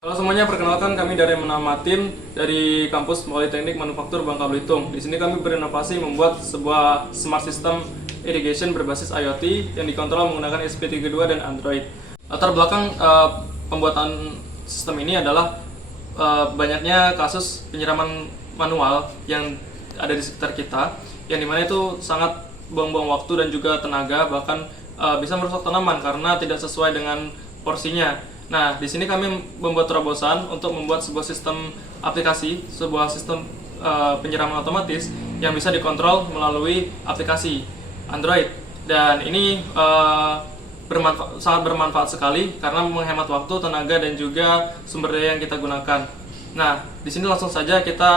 Halo semuanya, perkenalkan kami dari Menamatin dari kampus Politeknik Manufaktur Bangka Belitung. Di sini kami berinovasi membuat sebuah smart system irrigation berbasis IoT yang dikontrol menggunakan ESP32 dan Android. Latar belakang pembuatan sistem ini adalah banyaknya kasus penyiraman manual yang ada di sekitar kita, yang dimana itu sangat buang-buang waktu dan juga tenaga, bahkan bisa merusak tanaman karena tidak sesuai dengan porsinya. Nah, di sini kami membuat terobosan untuk membuat sebuah sistem aplikasi, sebuah sistem penyiraman otomatis yang bisa dikontrol melalui aplikasi Android. Dan ini sangat bermanfaat sekali karena menghemat waktu, tenaga, dan juga sumber daya yang kita gunakan. Nah, di sini langsung saja kita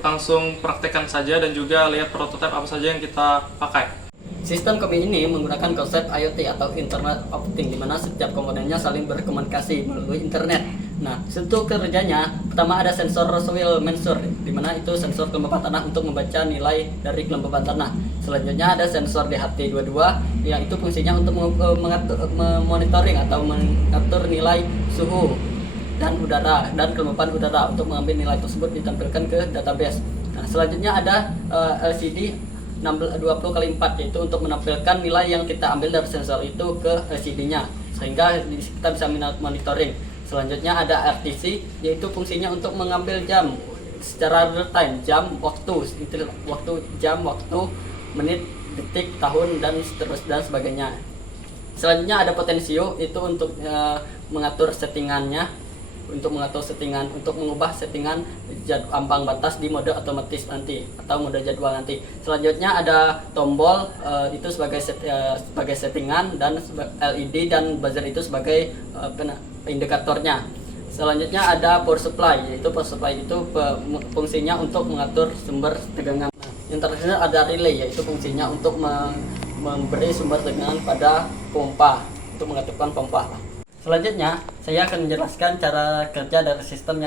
langsung praktekkan saja dan juga lihat prototipe apa saja yang kita pakai. Sistem kami ini menggunakan konsep IoT atau Internet of Things, di mana setiap komponennya saling berkomunikasi melalui internet. Nah, untuk kerjanya, pertama ada sensor soil mensur, di mana itu sensor kelembapan tanah untuk membaca nilai dari kelembapan tanah. Selanjutnya ada sensor DHT22, yang itu fungsinya untuk monitoring atau mengatur nilai suhu dan udara dan kelembapan udara untuk mengambil nilai tersebut ditampilkan ke database. Nah, selanjutnya ada LCD 20x4, yaitu untuk menampilkan nilai yang kita ambil dari sensor itu ke LCD-nya sehingga kita bisa monitoring. Selanjutnya ada RTC, yaitu fungsinya untuk mengambil jam secara real time, jam, waktu, menit, detik, tahun, dan sebagainya. Selanjutnya ada Potensio, itu untuk mengatur settingannya, untuk mengubah settingan ambang batas di mode otomatis nanti atau mode jadwal nanti. Selanjutnya ada tombol, itu sebagai settingan, dan LED dan buzzer itu sebagai indikatornya. Selanjutnya ada power supply, yaitu power supply itu fungsinya untuk mengatur sumber tegangan. Yang terakhir ada relay, yaitu fungsinya untuk memberi sumber tegangan pada pompa, untuk mengaktifkan pompa. Selanjutnya, saya akan menjelaskan cara kerja dari sistem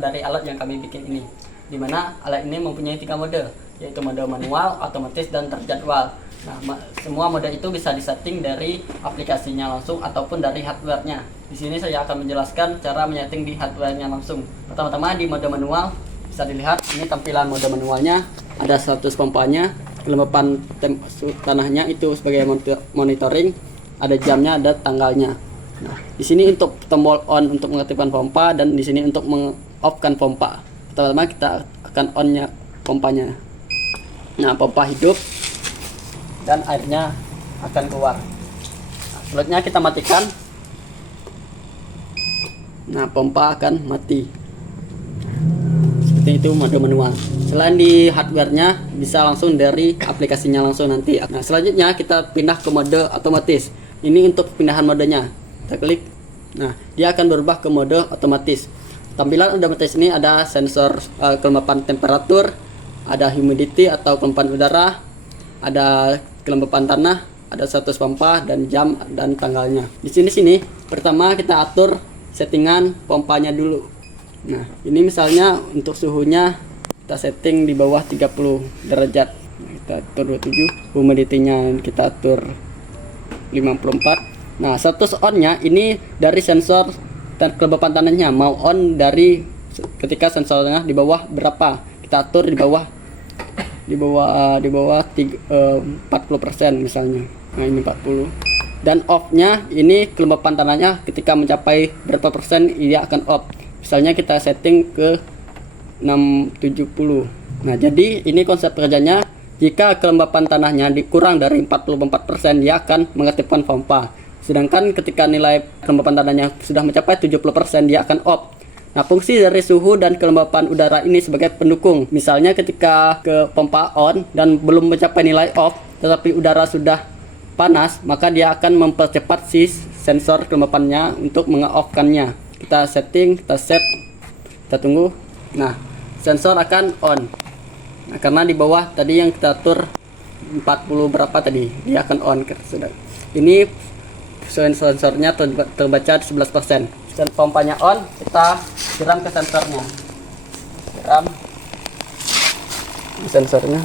dari alat yang kami bikin ini. Di mana alat ini mempunyai 3 mode, yaitu mode manual, otomatis, dan terjadwal. Nah, semua mode itu bisa disetting dari aplikasinya langsung ataupun dari hardware-nya. Di sini saya akan menjelaskan cara menyeting di hardware-nya langsung. Pertama-tama di mode manual, bisa dilihat ini tampilan mode manualnya. Ada status pompanya, kelembapan tanahnya itu sebagai monitoring, ada jamnya, ada tanggalnya. Nah, di sini untuk tombol on untuk mengaktifkan pompa, dan di sini untuk meng-off-kan pompa. Pertama kita akan on-nya pompanya. Nah, pompa hidup dan airnya akan keluar. Nah, selanjutnya kita matikan. Nah, pompa akan mati. Seperti itu mode manual. Selain di hardware-nya, bisa langsung dari aplikasinya langsung nanti. Nah, selanjutnya kita pindah ke mode otomatis. Ini untuk pindahan modenya. Kita klik, nah dia akan berubah ke mode otomatis. Tampilan otomatis ini ada sensor kelembapan temperatur, ada humidity atau kelembapan udara, ada kelembapan tanah, ada status pompa, dan jam dan tanggalnya. Di sini pertama kita atur settingan pompanya dulu. Nah, ini misalnya untuk suhunya kita setting di bawah 30 derajat. Kita atur 27, humidity-nya kita atur 54. Nah, status on-nya ini dari sensor dan kelembapan tanahnya, mau on dari ketika sensornya di bawah berapa. Kita atur di bawah 40% misalnya. Nah, ini 40. Dan off-nya ini kelembapan tanahnya ketika mencapai berapa persen dia akan off. Misalnya kita setting ke 670. Nah, jadi ini konsep kerjanya. Jika kelembapan tanahnya dikurang dari 44%, dia akan mengaktifkan pompa. Sedangkan ketika nilai kelembapan tanahnya sudah mencapai 70%, dia akan off. Nah, fungsi dari suhu dan kelembapan udara ini sebagai pendukung. Misalnya ketika ke pompa on dan belum mencapai nilai off, tetapi udara sudah panas, maka dia akan mempercepat si sensor kelembapannya untuk menge-off-kannya. Kita setting, kita set, kita tunggu. Nah, sensor akan on. Nah, karena di bawah tadi yang kita atur 40 berapa tadi, dia akan on. Sudah. Ini sensornya terbaca 11%. Dan pompanya on, kita siram ke sensornya. Siram sensornya.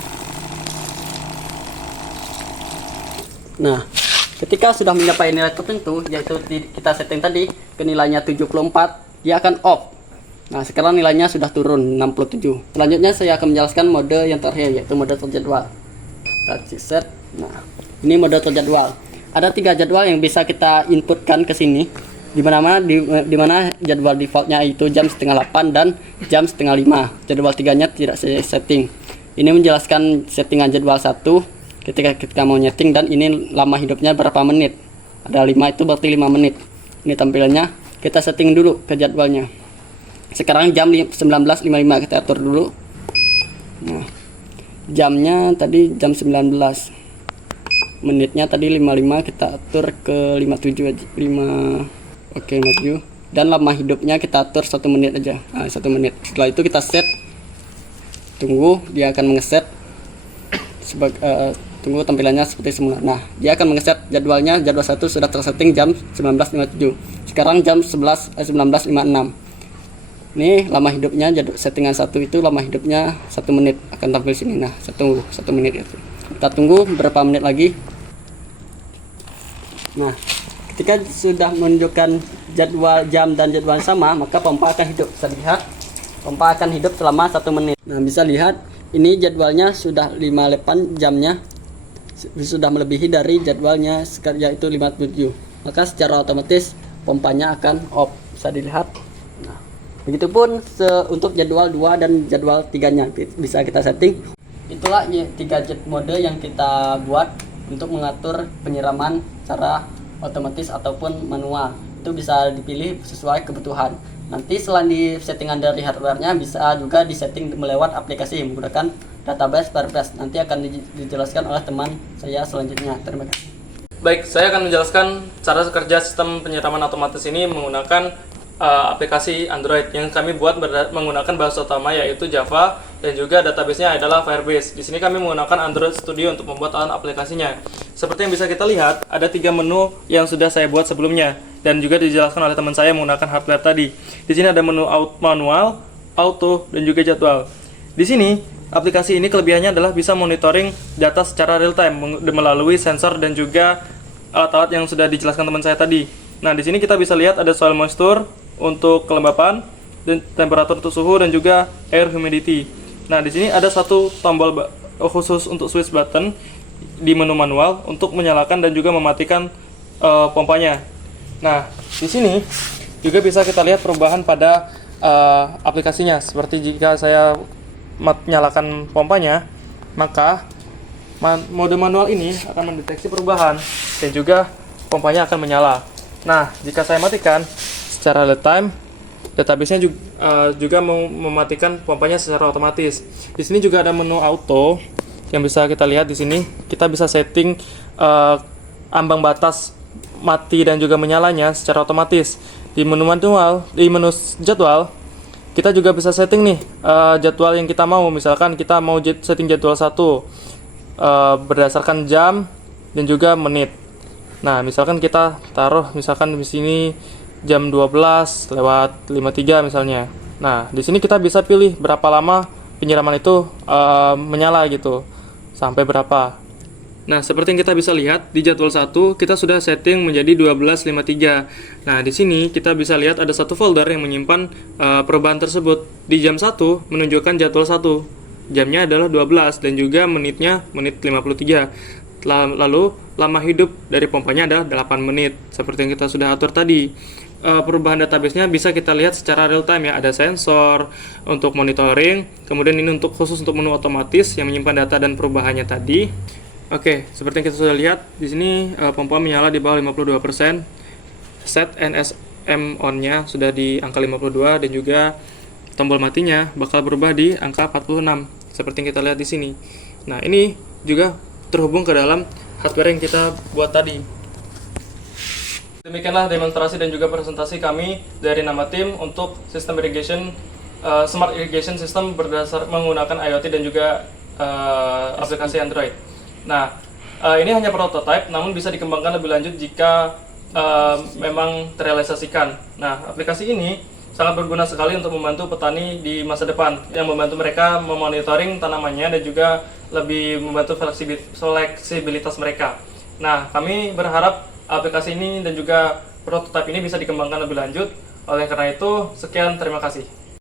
Nah, ketika sudah mencapai nilai tertentu, yaitu kita setting tadi ke nilainya 74, dia akan off. Nah, sekarang nilainya sudah turun 67. Selanjutnya saya akan menjelaskan mode yang terakhir, yaitu mode terjadwal. Kita set. Nah, ini mode terjadwal. Ada 3 jadwal yang bisa kita inputkan ke sini. Di mana jadwal defaultnya itu jam setengah 8 dan jam setengah 5. Jadwal 3-nya tidak saya setting. Ini menjelaskan settingan jadwal 1 ketika kita mau nyeting, dan ini lama hidupnya berapa menit. Ada 5, itu berarti 5 menit. Ini tampilannya. Kita setting dulu ke jadwalnya. Sekarang jam 19.55 kita atur dulu. Nah, jamnya tadi jam 19. Menitnya tadi 55, kita atur ke 57 aja. 5. Oke, 57. Dan lama hidupnya kita atur 1 menit aja. Nah, 1 menit. Setelah itu kita set. Tunggu, dia akan mengeset. Tunggu tampilannya seperti semula. Nah, dia akan mengeset jadwalnya. Jadwal 1 sudah tersetting jam 19.57. Sekarang jam 19.56. Ini lama hidupnya, settingan 1 itu lama hidupnya 1 menit, akan tampil sini. Nah, saya tunggu 1 menit itu. Kita tunggu berapa menit lagi. Nah, ketika sudah menunjukkan jadwal jam dan jadwal sama, maka pompa akan hidup. Bisa lihat, pompa akan hidup selama 1 menit. Nah, bisa lihat ini jadwalnya sudah 58 jamnya, sudah melebihi dari jadwalnya yaitu 57. Maka secara otomatis pompanya akan off. Bisa dilihat. Nah, begitupun untuk jadwal 2 dan jadwal 3-nya bisa kita setting. Itulah 3 mode yang kita buat untuk mengatur penyiraman secara otomatis ataupun manual. Itu bisa dipilih sesuai kebutuhan. Nanti selain di settingan dari hardware-nya, bisa juga disetting melewat aplikasi menggunakan database Firebase. Nanti akan dijelaskan oleh teman saya selanjutnya. Terima kasih. Baik, saya akan menjelaskan cara kerja sistem penyiraman otomatis ini menggunakan aplikasi Android yang kami buat menggunakan bahasa utama yaitu Java, dan juga database-nya adalah Firebase. Di sini kami menggunakan Android Studio untuk membuat aplikasinya. Seperti yang bisa kita lihat, ada 3 menu yang sudah saya buat sebelumnya dan juga dijelaskan oleh teman saya menggunakan hardware tadi. Di sini ada menu manual, auto, dan juga jadwal. Di sini aplikasi ini kelebihannya adalah bisa monitoring data secara real time melalui sensor dan juga alat-alat yang sudah dijelaskan teman saya tadi. Nah, di sini kita bisa lihat ada soil moisture untuk kelembapan, dan temperatur untuk suhu, dan juga air humidity. Nah, di sini ada satu tombol khusus untuk switch button di menu manual untuk menyalakan dan juga mematikan pompanya. Nah, di sini juga bisa kita lihat perubahan pada aplikasinya. Seperti jika saya menyalakan pompanya, maka mode manual ini akan mendeteksi perubahan dan juga pompanya akan menyala. Nah, jika saya matikan secara real time, database-nya juga mematikan pompanya secara otomatis. Di sini juga ada menu auto yang bisa kita lihat di sini. Kita bisa setting ambang batas mati dan juga menyalanya secara otomatis. Di menu manual, di menu jadwal, kita juga bisa setting nih jadwal yang kita mau. Misalkan kita mau setting jadwal 1 berdasarkan jam dan juga menit. Nah, misalkan kita taruh misalkan di sini jam 12:53 misalnya. Nah, di sini kita bisa pilih berapa lama penyiraman itu menyala gitu. Sampai berapa. Nah, seperti yang kita bisa lihat di jadwal 1 kita sudah setting menjadi 12:53. Nah, di sini kita bisa lihat ada satu folder yang menyimpan perubahan tersebut. Di jam 1 menunjukkan jadwal 1. Jamnya adalah 12 dan juga menitnya menit 53. Lalu lama hidup dari pompanya adalah 8 menit seperti yang kita sudah atur tadi. Perubahan database-nya bisa kita lihat secara real time ya, ada sensor untuk monitoring, kemudian ini untuk khusus untuk menu otomatis yang menyimpan data dan perubahannya tadi. Oke, seperti yang kita sudah lihat di sini pompa menyala di bawah 52%. Set NSM on-nya sudah di angka 52 dan juga tombol matinya bakal berubah di angka 46 seperti yang kita lihat di sini. Nah, ini juga terhubung ke dalam hardware yang kita buat tadi. Demikianlah demonstrasi dan juga presentasi kami dari nama tim untuk sistem irrigation, smart irrigation system menggunakan IoT dan juga aplikasi Android. Nah, ini hanya prototype, namun bisa dikembangkan lebih lanjut jika memang terrealisasikan. Nah, aplikasi ini sangat berguna sekali untuk membantu petani di masa depan, yang membantu mereka memonitoring tanamannya dan juga lebih membantu fleksibilitas mereka. Nah, kami berharap aplikasi ini dan juga prototipe ini bisa dikembangkan lebih lanjut Oleh karena itu, sekian terima kasih.